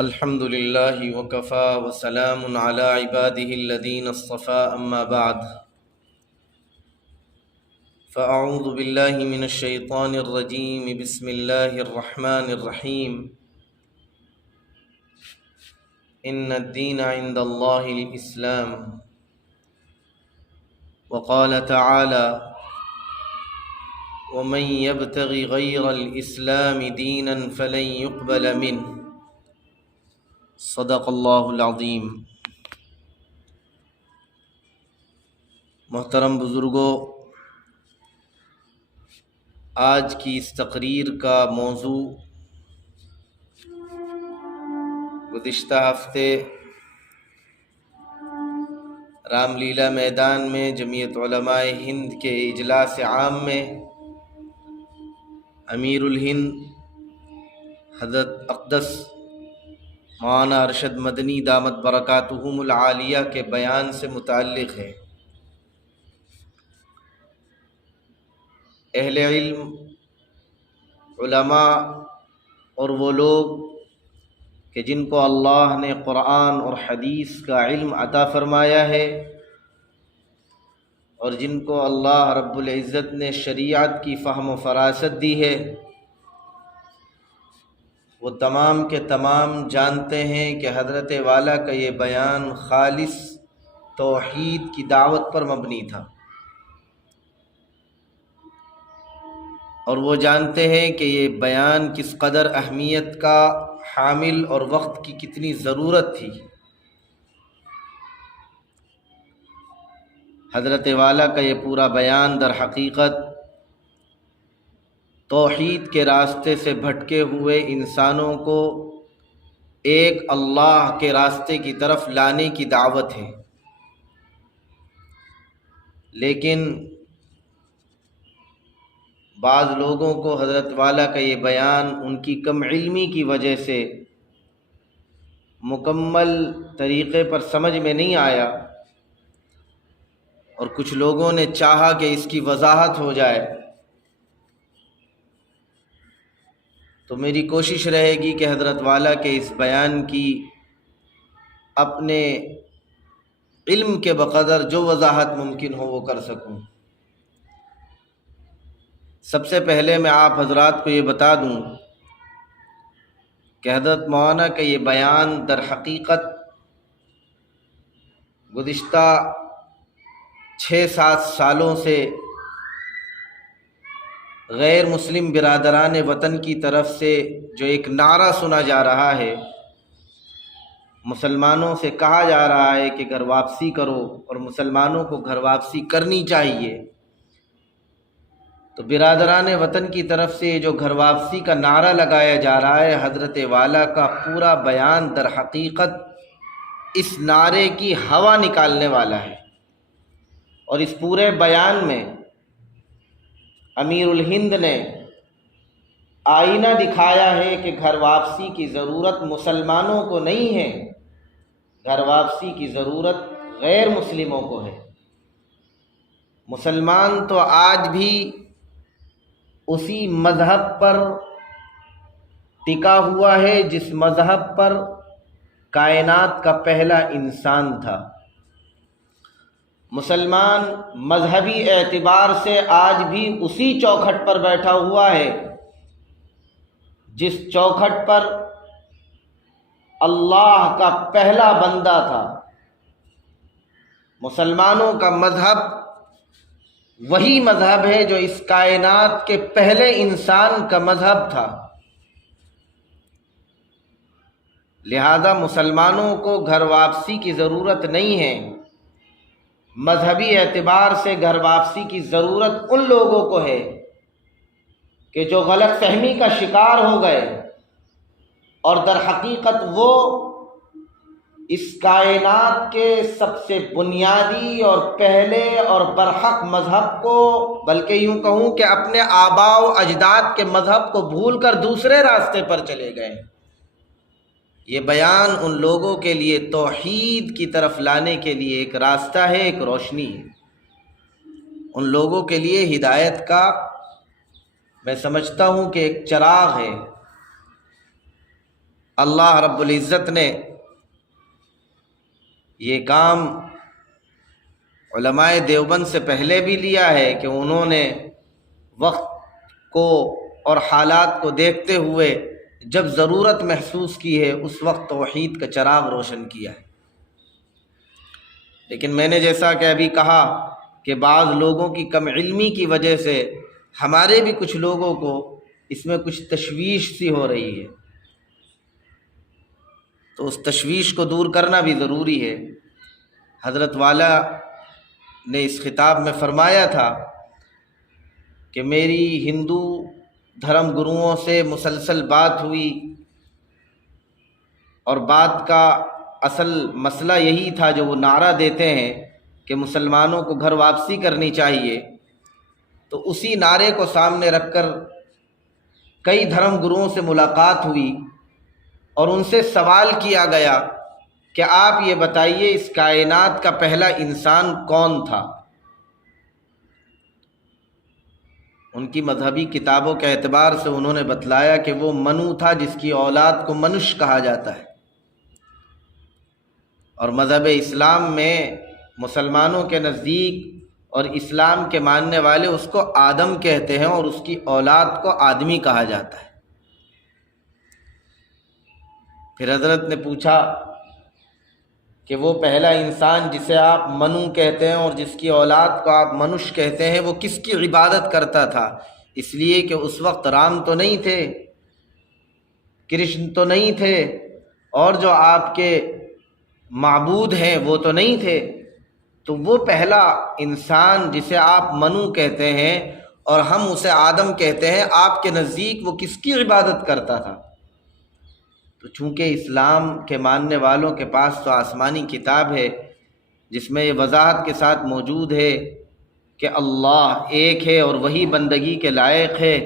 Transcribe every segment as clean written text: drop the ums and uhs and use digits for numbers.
الحمد لله وكفى وسلام على عباده الذين اصطفى أما بعد فأعوذ بالله من الشيطان الرجيم بسم الله الرحمن الرحيم إن الدين عند الله الإسلام وقال تعالى ومن يبتغ غير الإسلام دينا فلن يقبل منه صدق اللہ العظیم۔ محترم بزرگوں، آج کی اس تقریر کا موضوع گزشتہ ہفتے رام لیلا میدان میں جمعیت علماء ہند کے اجلاس عام میں امیر الہند حضرت اقدس مولانا ارشد مدنی دامت برکاتہم العالیہ کے بیان سے متعلق ہے۔ اہل علم، علماء اور وہ لوگ کہ جن کو اللہ نے قرآن اور حدیث کا علم عطا فرمایا ہے اور جن کو اللہ رب العزت نے شریعت کی فہم و فراست دی ہے، وہ تمام کے تمام جانتے ہیں کہ حضرت والا کا یہ بیان خالص توحید کی دعوت پر مبنی تھا، اور وہ جانتے ہیں کہ یہ بیان کس قدر اہمیت کا حامل اور وقت کی کتنی ضرورت تھی۔ حضرت والا کا یہ پورا بیان در حقیقت توحید کے راستے سے بھٹکے ہوئے انسانوں کو ایک اللہ کے راستے کی طرف لانے کی دعوت ہے، لیکن بعض لوگوں کو حضرت والا کا یہ بیان ان کی کم علمی کی وجہ سے مکمل طریقے پر سمجھ میں نہیں آیا، اور کچھ لوگوں نے چاہا کہ اس کی وضاحت ہو جائے۔ تو میری کوشش رہے گی کہ حضرت والا کے اس بیان کی اپنے علم کے بقدر جو وضاحت ممکن ہو وہ کر سکوں۔ سب سے پہلے میں آپ حضرات کو یہ بتا دوں کہ حضرت مولانا کا یہ بیان در حقیقت گزشتہ 6-7 سالوں سے غیر مسلم برادران وطن کی طرف سے جو ایک نعرہ سنا جا رہا ہے، مسلمانوں سے کہا جا رہا ہے کہ گھر واپسی کرو، اور مسلمانوں کو گھر واپسی کرنی چاہیے، تو برادران وطن کی طرف سے جو گھر واپسی کا نعرہ لگایا جا رہا ہے، حضرت والا کا پورا بیان در حقیقت اس نعرے کی ہوا نکالنے والا ہے، اور اس پورے بیان میں امیر الہند نے آئینہ دکھایا ہے کہ گھر واپسی کی ضرورت مسلمانوں کو نہیں ہے، گھر واپسی کی ضرورت غیر مسلموں کو ہے۔ مسلمان تو آج بھی اسی مذہب پر ٹکا ہوا ہے جس مذہب پر کائنات کا پہلا انسان تھا۔ مسلمان مذہبی اعتبار سے آج بھی اسی چوکھٹ پر بیٹھا ہوا ہے جس چوکھٹ پر اللہ کا پہلا بندہ تھا۔ مسلمانوں کا مذہب وہی مذہب ہے جو اس کائنات کے پہلے انسان کا مذہب تھا، لہذا مسلمانوں کو گھر واپسی کی ضرورت نہیں ہے۔ مذہبی اعتبار سے گھر واپسی کی ضرورت ان لوگوں کو ہے کہ جو غلط فہمی کا شکار ہو گئے، اور در حقیقت وہ اس کائنات کے سب سے بنیادی اور پہلے اور برحق مذہب کو، بلکہ یوں کہوں کہ اپنے آباء و اجداد کے مذہب کو بھول کر دوسرے راستے پر چلے گئے۔ یہ بیان ان لوگوں کے لیے توحید کی طرف لانے کے لیے ایک راستہ ہے، ایک روشنی ہے، ان لوگوں کے لیے ہدایت کا میں سمجھتا ہوں کہ ایک چراغ ہے۔ اللہ رب العزت نے یہ کام علماء دیوبند سے پہلے بھی لیا ہے کہ انہوں نے وقت کو اور حالات کو دیکھتے ہوئے جب ضرورت محسوس کی ہے اس وقت توحید کا چراغ روشن کیا ہے۔ لیکن میں نے جیسا کہ ابھی کہا کہ بعض لوگوں کی کم علمی کی وجہ سے ہمارے بھی کچھ لوگوں کو اس میں کچھ تشویش سی ہو رہی ہے، تو اس تشویش کو دور کرنا بھی ضروری ہے۔ حضرت والا نے اس خطاب میں فرمایا تھا کہ میری ہندو دھرم گروؤں سے مسلسل بات ہوئی، اور بات کا اصل مسئلہ یہی تھا جو وہ نعرہ دیتے ہیں کہ مسلمانوں کو گھر واپسی کرنی چاہیے، تو اسی نعرے کو سامنے رکھ کر کئی دھرم گروؤں سے ملاقات ہوئی اور ان سے سوال کیا گیا کہ آپ یہ بتائیے اس کائنات کا پہلا انسان کون تھا؟ ان کی مذہبی کتابوں کے اعتبار سے انہوں نے بتلایا کہ وہ منو تھا، جس کی اولاد کو منش کہا جاتا ہے، اور مذہب اسلام میں مسلمانوں کے نزدیک اور اسلام کے ماننے والے اس کو آدم کہتے ہیں اور اس کی اولاد کو آدمی کہا جاتا ہے۔ پھر حضرت نے پوچھا کہ وہ پہلا انسان جسے آپ منو کہتے ہیں اور جس کی اولاد کو آپ منش کہتے ہیں وہ کس کی عبادت کرتا تھا؟ اس لیے کہ اس وقت رام تو نہیں تھے، کرشن تو نہیں تھے، اور جو آپ کے معبود ہیں وہ تو نہیں تھے، تو وہ پہلا انسان جسے آپ منو کہتے ہیں اور ہم اسے آدم کہتے ہیں، آپ کے نزدیک وہ کس کی عبادت کرتا تھا؟ تو چونکہ اسلام کے ماننے والوں کے پاس تو آسمانی کتاب ہے جس میں یہ وضاحت کے ساتھ موجود ہے کہ اللہ ایک ہے اور وہی بندگی کے لائق ہے،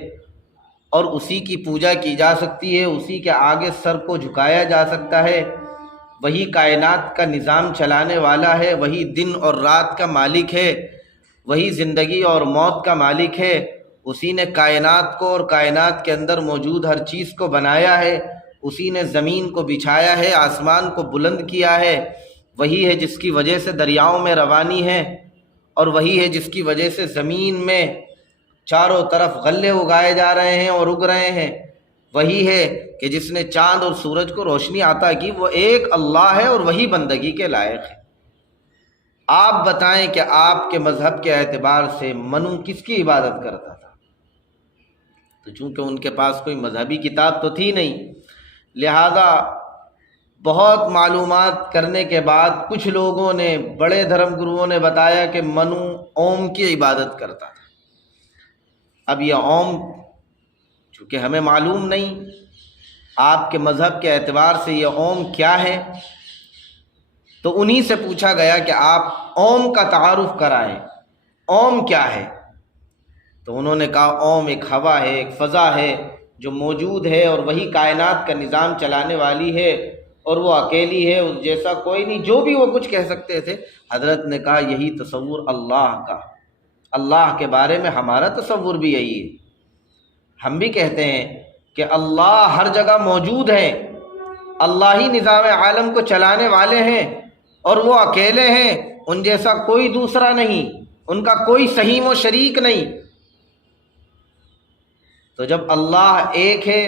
اور اسی کی پوجا کی جا سکتی ہے، اسی کے آگے سر کو جھکایا جا سکتا ہے، وہی کائنات کا نظام چلانے والا ہے، وہی دن اور رات کا مالک ہے، وہی زندگی اور موت کا مالک ہے، اسی نے کائنات کو اور کائنات کے اندر موجود ہر چیز کو بنایا ہے، اسی نے زمین کو بچھایا ہے، آسمان کو بلند کیا ہے، وہی ہے جس کی وجہ سے دریاؤں میں روانی ہے، اور وہی ہے جس کی وجہ سے زمین میں چاروں طرف غلے اگائے جا رہے ہیں اور اگ رہے ہیں، وہی ہے کہ جس نے چاند اور سورج کو روشنی عطا کی، وہ ایک اللہ ہے اور وہی بندگی کے لائق ہے۔ آپ بتائیں کہ آپ کے مذہب کے اعتبار سے منو کس کی عبادت کرتا تھا؟ تو چونکہ ان کے پاس کوئی مذہبی کتاب تو تھی نہیں، لہذا بہت معلومات کرنے کے بعد کچھ لوگوں نے، بڑے دھرم گروؤں نے بتایا کہ منو اوم کی عبادت کرتا تھا۔ اب یہ اوم چونکہ ہمیں معلوم نہیں، آپ کے مذہب کے اعتبار سے یہ اوم کیا ہے، تو انہی سے پوچھا گیا کہ آپ اوم کا تعارف کرائیں، اوم کیا ہے؟ تو انہوں نے کہا اوم ایک ہوا ہے، ایک فضا ہے جو موجود ہے، اور وہی کائنات کا نظام چلانے والی ہے، اور وہ اکیلی ہے، اس جیسا کوئی نہیں، جو بھی وہ کچھ کہہ سکتے تھے۔ حضرت نے کہا یہی تصور اللہ کا، اللہ کے بارے میں ہمارا تصور بھی یہی ہے۔ ہم بھی کہتے ہیں کہ اللہ ہر جگہ موجود ہے، اللہ ہی نظام عالم کو چلانے والے ہیں، اور وہ اکیلے ہیں، ان جیسا کوئی دوسرا نہیں، ان کا کوئی سہیم و شریک نہیں۔ تو جب اللہ ایک ہے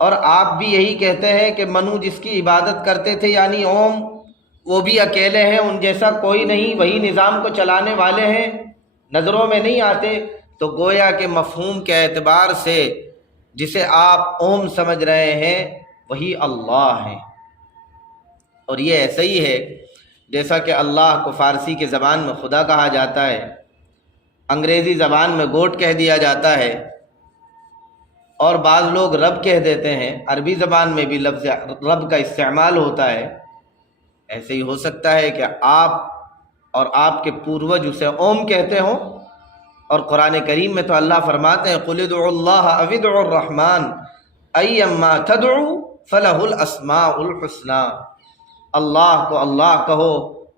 اور آپ بھی یہی کہتے ہیں کہ منو جس کی عبادت کرتے تھے یعنی اوم، وہ بھی اکیلے ہیں، ان جیسا کوئی نہیں، وہی نظام کو چلانے والے ہیں، نظروں میں نہیں آتے، تو گویا کہ مفہوم کے اعتبار سے جسے آپ اوم سمجھ رہے ہیں وہی اللہ ہے۔ اور یہ ایسا ہی ہے جیسا کہ اللہ کو فارسی کے زبان میں خدا کہا جاتا ہے، انگریزی زبان میں گوڈ کہہ دیا جاتا ہے، اور بعض لوگ رب کہہ دیتے ہیں، عربی زبان میں بھی لفظ رب کا استعمال ہوتا ہے۔ ایسے ہی ہو سکتا ہے کہ آپ اور آپ کے پوروج اسے اوم کہتے ہوں، اور قرآن کریم میں تو اللہ فرماتے ہیں قُلِ ادْعُوا اللَّهَ أَوِ ادْعُوا الرَّحْمَٰنَ أَيَّمَّا تَدْعُوا فَلَهُ الْأَسْمَاءُ الْحُسْنَىٰ، اللہ کو اللہ کہو،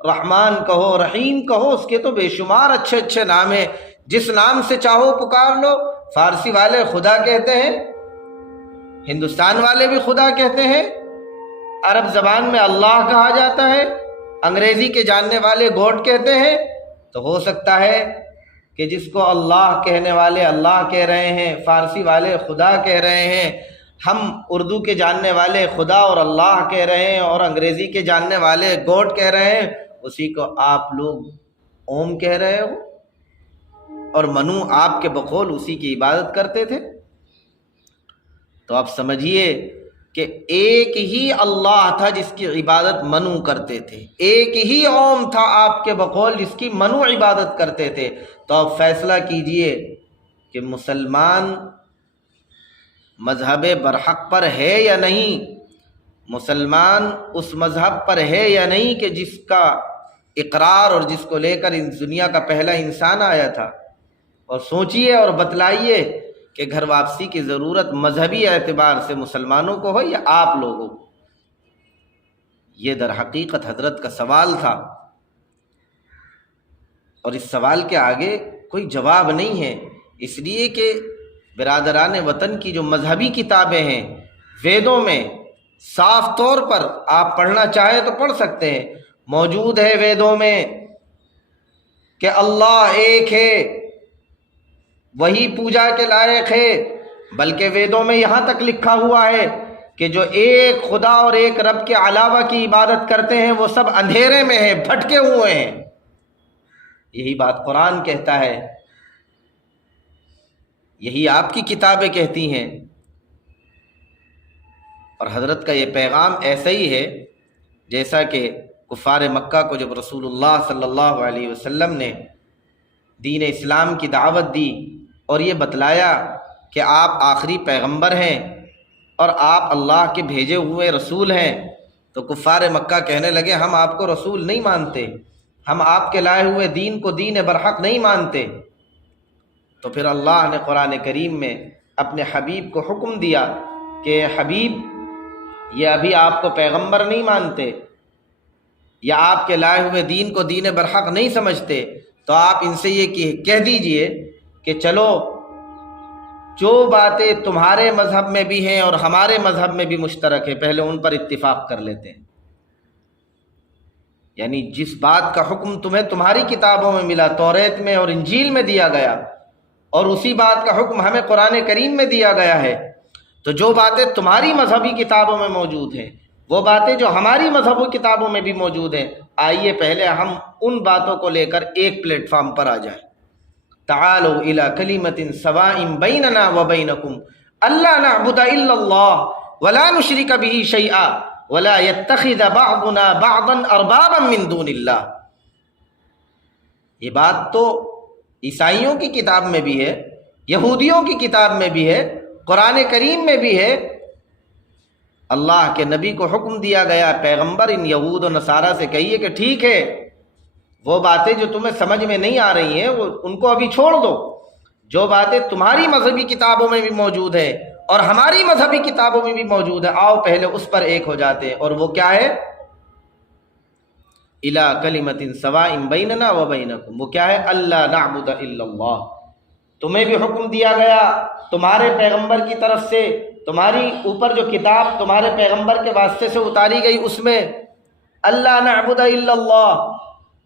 رحمان کہو، رحیم کہو، اس کے تو بے شمار اچھے اچھے نام ہیں، جس نام سے چاہو پکار لو۔ فارسی والے خدا کہتے ہیں، ہندوستان والے بھی خدا کہتے ہیں، عرب زبان میں اللہ کہا جاتا ہے، انگریزی کے جاننے والے گاڈ کہتے ہیں، تو ہو سکتا ہے کہ جس کو اللہ کہنے والے اللہ کہہ رہے ہیں، فارسی والے خدا کہہ رہے ہیں، ہم اردو کے جاننے والے خدا اور اللہ کہہ رہے ہیں، اور انگریزی کے جاننے والے گاڈ کہہ رہے ہیں، اسی کو آپ لوگ اوم کہہ رہے ہو، اور منو آپ کے بقول اسی کی عبادت کرتے تھے۔ تو آپ سمجھیے کہ ایک ہی اللہ تھا جس کی عبادت منو کرتے تھے، ایک ہی اوم تھا آپ کے بقول جس کی منو عبادت کرتے تھے۔ تو آپ فیصلہ کیجئے کہ مسلمان مذہب برحق پر ہے یا نہیں، مسلمان اس مذہب پر ہے یا نہیں کہ جس کا اقرار اور جس کو لے کر اس دنیا کا پہلا انسان آیا تھا، اور سوچئے اور بتلائیے کہ گھر واپسی کی ضرورت مذہبی اعتبار سے مسلمانوں کو ہو یا آپ لوگوں کو۔ یہ در حقیقت حضرت کا سوال تھا، اور اس سوال کے آگے کوئی جواب نہیں ہے، اس لیے کہ برادران وطن کی جو مذہبی کتابیں ہیں، ویدوں میں صاف طور پر آپ پڑھنا چاہیں تو پڑھ سکتے ہیں، موجود ہے ویدوں میں کہ اللہ ایک ہے، وہی پوجا کے لائق ہے، بلکہ ویدوں میں یہاں تک لکھا ہوا ہے کہ جو ایک خدا اور ایک رب کے علاوہ کی عبادت کرتے ہیں وہ سب اندھیرے میں ہیں، بھٹکے ہوئے ہیں۔ یہی بات قرآن کہتا ہے، یہی آپ کی کتابیں کہتی ہیں، اور حضرت کا یہ پیغام ایسا ہی ہے جیسا کہ کفار مکہ کو جب رسول اللہ صلی اللہ علیہ وسلم نے دین اسلام کی دعوت دی اور یہ بتلایا کہ آپ آخری پیغمبر ہیں اور آپ اللہ کے بھیجے ہوئے رسول ہیں، تو کفار مکہ کہنے لگے ہم آپ کو رسول نہیں مانتے، ہم آپ کے لائے ہوئے دین کو دین برحق نہیں مانتے۔ تو پھر اللہ نے قرآن کریم میں اپنے حبیب کو حکم دیا کہ حبیب یہ ابھی آپ کو پیغمبر نہیں مانتے یا آپ کے لائے ہوئے دین کو دین برحق نہیں سمجھتے، تو آپ ان سے یہ کہہ دیجئے کہ چلو جو باتیں تمہارے مذہب میں بھی ہیں اور ہمارے مذہب میں بھی مشترک ہے پہلے ان پر اتفاق کر لیتے ہیں۔ یعنی جس بات کا حکم تمہیں تمہاری کتابوں میں ملا، توریت میں اور انجیل میں دیا گیا، اور اسی بات کا حکم ہمیں قرآن کریم میں دیا گیا ہے، تو جو باتیں تمہاری مذہبی کتابوں میں موجود ہیں وہ باتیں جو ہماری مذہبی کتابوں میں بھی موجود ہیں، آئیے پہلے ہم ان باتوں کو لے کر ایک پلیٹ فارم پر آ جائیں۔ تعالوا الی کلمۃ سواء بیننا وبینکم الا نعبد الا اللہ ولا نشرک بہ شیئا ولا يتخذ بعضنا بعضا اربابا من دون اللہ۔ یہ بات تو عیسائیوں کی کتاب میں بھی ہے، یہودیوں کی کتاب میں بھی ہے، قرآن کریم میں بھی ہے۔ اللہ کے نبی کو حکم دیا گیا، پیغمبر ان یہود و نصارہ سے کہیے کہ ٹھیک ہے وہ باتیں جو تمہیں سمجھ میں نہیں آ رہی ہیں وہ ان کو ابھی چھوڑ دو، جو باتیں تمہاری مذہبی کتابوں میں بھی موجود ہے اور ہماری مذہبی کتابوں میں بھی موجود ہے، آؤ پہلے اس پر ایک ہو جاتے ہیں، اور وہ کیا ہے؟ الی کلمۃ سواء بیننا وبینکم، وہ کیا ہے؟ اللہ نعبد الا اللہ۔ تمہیں بھی حکم دیا گیا تمہارے پیغمبر کی طرف سے، تمہاری اوپر جو کتاب تمہارے پیغمبر کے واسطے سے اتاری گئی اس میں اللہ نعبد الا اللہ،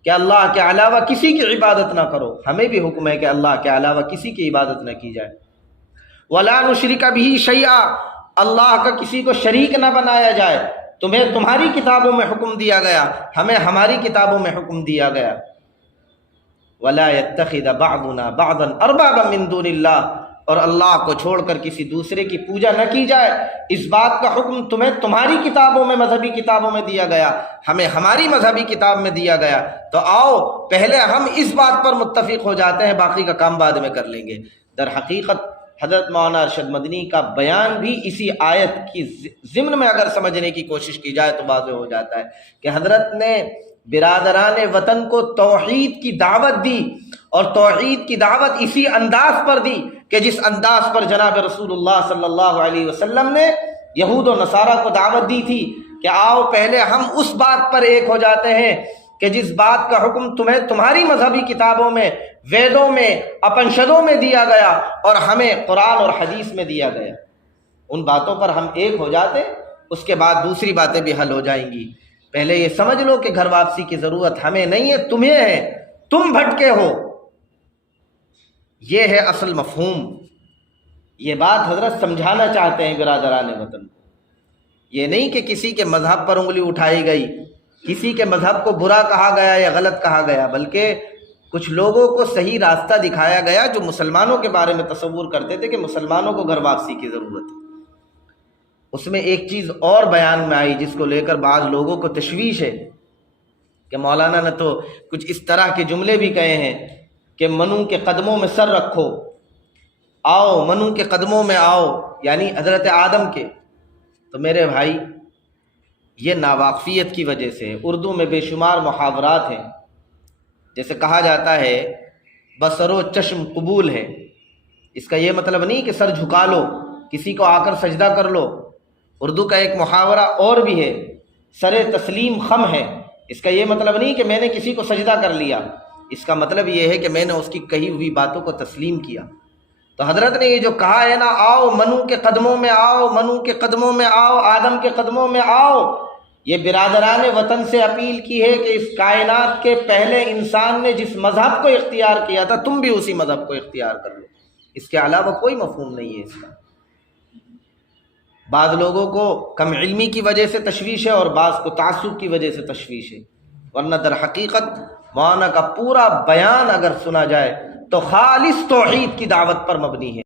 کہ اللہ کے علاوہ کسی کی عبادت نہ کرو۔ ہمیں بھی حکم ہے کہ اللہ کے علاوہ کسی کی عبادت نہ کی جائے۔ ولا نشرک بہ شیئا، اللہ کا کسی کو شریک نہ بنایا جائے۔ تمہیں تمہاری کتابوں میں حکم دیا گیا، ہمیں ہماری کتابوں میں حکم دیا گیا۔ ولا يتخذ بعضنا بعضا اربابا من دون اللہ، اور اللہ کو چھوڑ کر کسی دوسرے کی پوجا نہ کی جائے۔ اس بات کا حکم تمہیں تمہاری کتابوں میں مذہبی کتابوں میں دیا گیا، ہمیں ہماری مذہبی کتاب میں دیا گیا، تو آؤ پہلے ہم اس بات پر متفق ہو جاتے ہیں، باقی کا کام بعد میں کر لیں گے۔ در حقیقت حضرت مولانا ارشد مدنی کا بیان بھی اسی آیت کی ضمن میں اگر سمجھنے کی کوشش کی جائے تو واضح ہو جاتا ہے کہ حضرت نے برادران وطن کو توحید کی دعوت دی، اور توحید کی دعوت اسی انداز پر دی کہ جس انداز پر جناب رسول اللہ صلی اللہ علیہ وسلم نے یہود و نصارہ کو دعوت دی تھی کہ آؤ پہلے ہم اس بات پر ایک ہو جاتے ہیں کہ جس بات کا حکم تمہیں تمہاری مذہبی کتابوں میں، ویدوں میں، اپنشدوں میں دیا گیا اور ہمیں قرآن اور حدیث میں دیا گیا۔ ان باتوں پر ہم ایک ہو جاتے، اس کے بعد دوسری باتیں بھی حل ہو جائیں گی۔ پہلے یہ سمجھ لو کہ گھر واپسی کی ضرورت ہمیں نہیں ہے، تمہیں ہے، تم بھٹکے ہو۔ یہ ہے اصل مفہوم۔ یہ بات حضرت سمجھانا چاہتے ہیں برادران وطن۔ یہ نہیں کہ کسی کے مذہب پر انگلی اٹھائی گئی، کسی کے مذہب کو برا کہا گیا یا غلط کہا گیا، بلکہ کچھ لوگوں کو صحیح راستہ دکھایا گیا جو مسلمانوں کے بارے میں تصور کرتے تھے کہ مسلمانوں کو گھر واپسی کی ضرورت ہے۔ اس میں ایک چیز اور بیان میں آئی جس کو لے کر بعض لوگوں کو تشویش ہے کہ مولانا نے تو کچھ اس طرح کے جملے بھی کہے ہیں کہ منو کے قدموں میں سر رکھو، آؤ منو کے قدموں میں آؤ، یعنی حضرت آدم کے۔ تو میرے بھائی، یہ ناواقفیت کی وجہ سے اردو میں بے شمار محاورات ہیں، جیسے کہا جاتا ہے بصر و چشم قبول ہے۔ اس کا یہ مطلب نہیں کہ سر جھکا لو، کسی کو آ کر سجدہ کر لو۔ اردو کا ایک محاورہ اور بھی ہے، سر تسلیم خم ہے۔ اس کا یہ مطلب نہیں کہ میں نے کسی کو سجدہ کر لیا، اس کا مطلب یہ ہے کہ میں نے اس کی کہی ہوئی باتوں کو تسلیم کیا۔ تو حضرت نے یہ جو کہا ہے نا، آؤ منو کے قدموں میں آؤ، منو کے قدموں میں آؤ، آدم کے قدموں میں آؤ، یہ برادران وطن سے اپیل کی ہے کہ اس کائنات کے پہلے انسان نے جس مذہب کو اختیار کیا تھا، تم بھی اسی مذہب کو اختیار کر لو۔ اس کے علاوہ کوئی مفہوم نہیں ہے اس کا۔ بعض لوگوں کو کم علمی کی وجہ سے تشویش ہے اور بعض کو تعصب کی وجہ سے تشویش ہے، ورنہ در حقیقت مولانا کا پورا بیان اگر سنا جائے تو خالص توحید کی دعوت پر مبنی ہے۔